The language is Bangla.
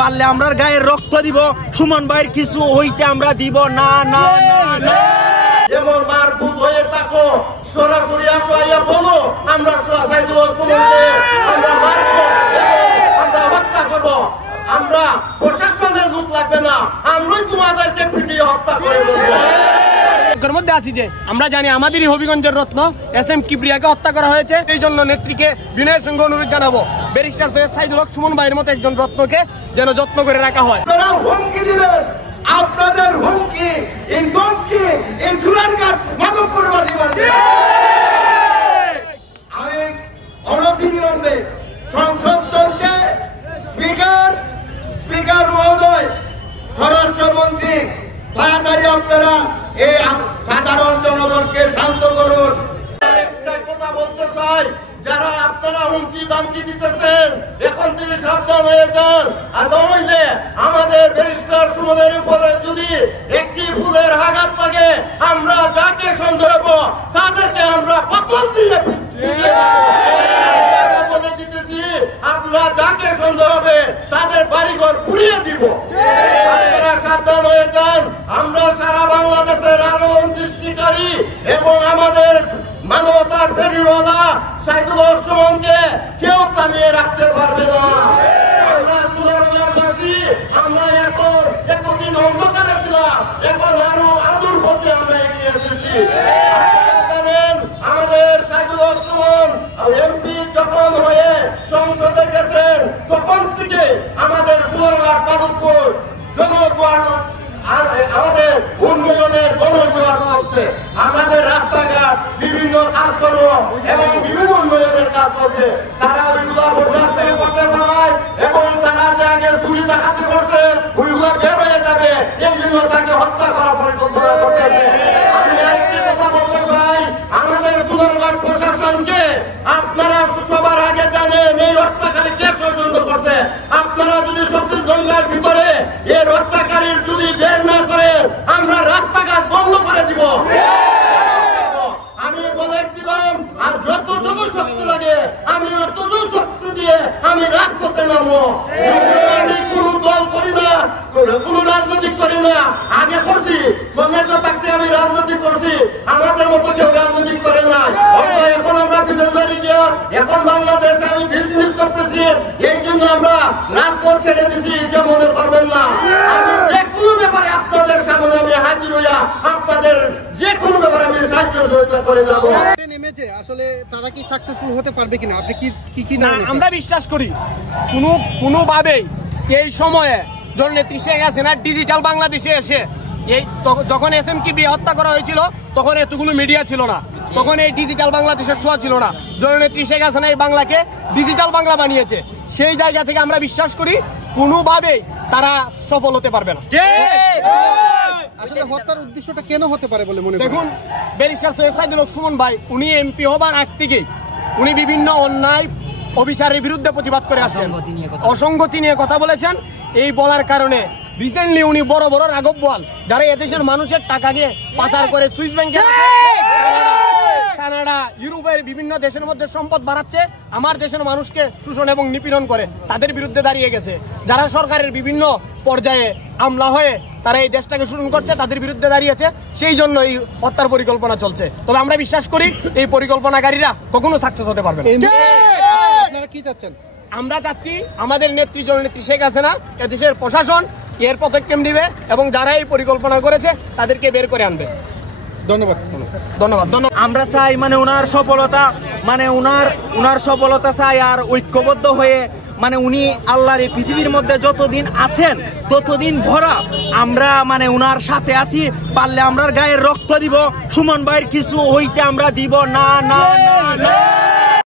পারলে আমরা গায়ের রক্ত দিব, সুমন ভাইয়ের কিছু হইতে আমরা দিব না না না। যেমন মারফুত হয়ে থাকো, সরাসরি আসো, আইয়া বলো আমরা সাইদুল সুমনকে আমরা মারবো, আমরা হত্যা করবো। আমরা প্রশাসনের লোক লাগবে না, আমরাই তোমাদেরকে পিটিয়ে হত্যা করে দেবো। মধ্যে আছি যে আমরা জানি আমাদেরই হবিগঞ্জের রত্ন এস.এম. কিবরিয়াকে হত্যা করা হয়েছে। এই জন্য নেত্রীকে বিনয়ের সঙ্গে অনুরোধ জানাবো, ব্যারিস্টার সৈয়দ সাইদুল হক সুমন ভাইয়ের মতো একজন রত্নকে যেন যত্ন করে রাখা হয়। আপনারা হুমকি দিবেন, আপনাদের হুমকি এই ধমকি এই জুলারঘাট মাধবপুরবাসী মানবে। আমি অনতিবিলম্বে সংসদ চলছে, স্পিকার মহোদয়, স্বরাষ্ট্রমন্ত্রী, তাড়াতাড়ি আপনারা এই সাধারণ জনগণকে শান্ত করুন। একটা কথা বলতে চাই, যারা আপনারা হুমকি দামকি দিতেছেন এখন থেকে সাবধান হয়ে যান। আর নইলে আমাদের ব্যারিস্টার সুমনের উপরে যদি একটি ফুলের আঘাত থাকে, আমরা যাকে সন্দেহ তাদেরকে আমরা পতন দিয়ে বলে দিতেছি, আমরা যাকে সন্দেহ হবে তাদের বাড়িঘর পুড়িয়ে দিব। আপনারা সাবধান হয়ে যান। আমরা সারা বাংলাদেশের আলোড়ন সৃষ্টিকারী এবং আমাদের মানবতার ফেরিওয়ালা সাইদুল হক সুমনকে কেউ থামিয়ে রাখতে পারবে না। আমরা সুন্দরবাসী, আমরা এখন এতদিন অন্ধকারে ছিলাম, এখন আরো আদুর পথে আমরা এগিয়ে এসেছি। আপনারা জানেন আমাদের সাইদুল হক সুমন এমপি যখন হয়ে সংসদে গেছেন, তখন থেকে আমাদের সুন্দরঘাট মাধবপুর জনগণ আমাদের উন্নয়নের গণজোয়ার চলছে। আমাদের রাস্তাঘাট বিভিন্ন কাজকর্ম এবং বিভিন্ন উন্নয়নের কাজ চলছে। তারা ওইগুলা বরদাস্ত করতে পারায় এবং তারা যে আগে চুরি ডাকাতি করছে ওইগুলা বের হয়ে যাবে, এই জন্য তাকে হত্যা করা পরিকল্পনা করতেছে। আমি আরেকটি কথা বলতে চাই, আমাদের সুন্দরঘাট প্রশাসনকে আপনারা সবার আগে জানেন এই হত্যাকারী কে ষড়যন্ত্র করছে। আপনারা যদি ২৬ ঘন্টার ভিতরে এর হত্যাকারীর যদি বের না করে আমরা রাস্তাঘাট বন্ধ করে দিব। আমি বলে দিলাম, আর যতটুকু শক্তি লাগে আমি অতটুকু শক্তি দিয়ে আমি রাজপথে নামবো। আমি কোনো দল করি না, কোনো রাজনৈতিক করি না, আগে করছি কলেজে থাকতে আমি রাজনৈতিক করছি, আমাদের মতো কেউ রাজনৈতিক করে না। এখন আমরা বিদেশ বাড়ি গিয়ে এখন বাংলাদেশে আমি বিজনেস করতেছি, এই জন্য আমরা রাজপথ ছেড়ে দিছি, এটা মনে করবেন না। আমি যে কোনো ব্যাপারে আপনাদের সামনে আমি হাজির হইয়া আপনাদের যে কোনো ব্যাপারে আমি সাহায্য সহযোগিতা করে যাবো। নেমেছে আসলে তারা কি সাকসেসফুল হতে পারবে কিনা, আপনি কি না আমরা বিশ্বাস করি কোনোভাবেই এই সময়ে জননেত্রী শেখ হাসিনা ডিজিটাল বাংলাদেশে এসে এই যখন এস.এম. কিবরিয়া হত্যা করা হয়েছিল তখন এতগুলো মিডিয়া ছিল না, তখন এই ডিজিটাল বাংলাদেশের ছোঁয়া ছিল না। জননেত্রী শেখ হাসিনা এই বাংলাকে ডিজিটাল বাংলা বানিয়েছে। সেই জায়গা থেকে আমরা বিশ্বাস করি কোনোভাবেই তারা সফল হতে পারবে না। আসলে হত্যার উদ্দেশ্যটা কেন হতে পারে বলে মনে করেন? দেখুন, ব্যারিস্টার সৈয়দ সাইদুল হক সুমন ভাই উনি এমপি হবার আগ থেকেই উনি বিভিন্ন অন্যায় অবিচারের বিরুদ্ধে প্রতিবাদ করে আসছেন, অসঙ্গতি নিয়ে কথা বলেছেন। এই বলার কারণে রিসেন্টলি উনি বড় বড় রাঘব বোয়াল যারা এদেশের মানুষের টাকাকে পাচার করে সুইস ব্যাংকে, কানাডা, ইউরোপের বিভিন্ন দেশের মধ্যে সম্পদ বাড়াচ্ছে, আমার দেশের মানুষকে শোষণ এবং নিপীড়ন করে, তাদের বিরুদ্ধে দাঁড়িয়ে গেছে। যারা সরকারের বিভিন্ন পর্যায়ে আমলা হয়ে তারা এই দেশটাকে শোষণ করছে তাদের বিরুদ্ধে দাঁড়িয়েছে, সেই জন্য এই হত্যার পরিকল্পনা চলছে। তবে আমরা বিশ্বাস করি এই পরিকল্পনাকারীরা কখনো সাকসেস হতে পারবে না। আপনারা কি চাচ্ছেন? আমরা চাচ্ছি আমাদের নেত্রী জননেত্রী শেখ হাসিনা এদেশের প্রশাসন এর পদক্ষেপ নেবে এবং যারা এই পরিকল্পনা করেছে তাদেরকে বের করে আনবে। ধন্যবাদ। আমরা চাই মানে উনার সফলতা, মানে উনার সফলতা চাই, আর ঐক্যবদ্ধ হয়ে মানে উনি আল্লাহর এই পৃথিবীর মধ্যে যতদিন আছেন ততদিন ভরা আমরা মানে উনার সাথে আছি। পারলে আমরা গায়ের রক্ত দিব, সুমন ভাইয়ের কিছু হইতে আমরা দিব না না না।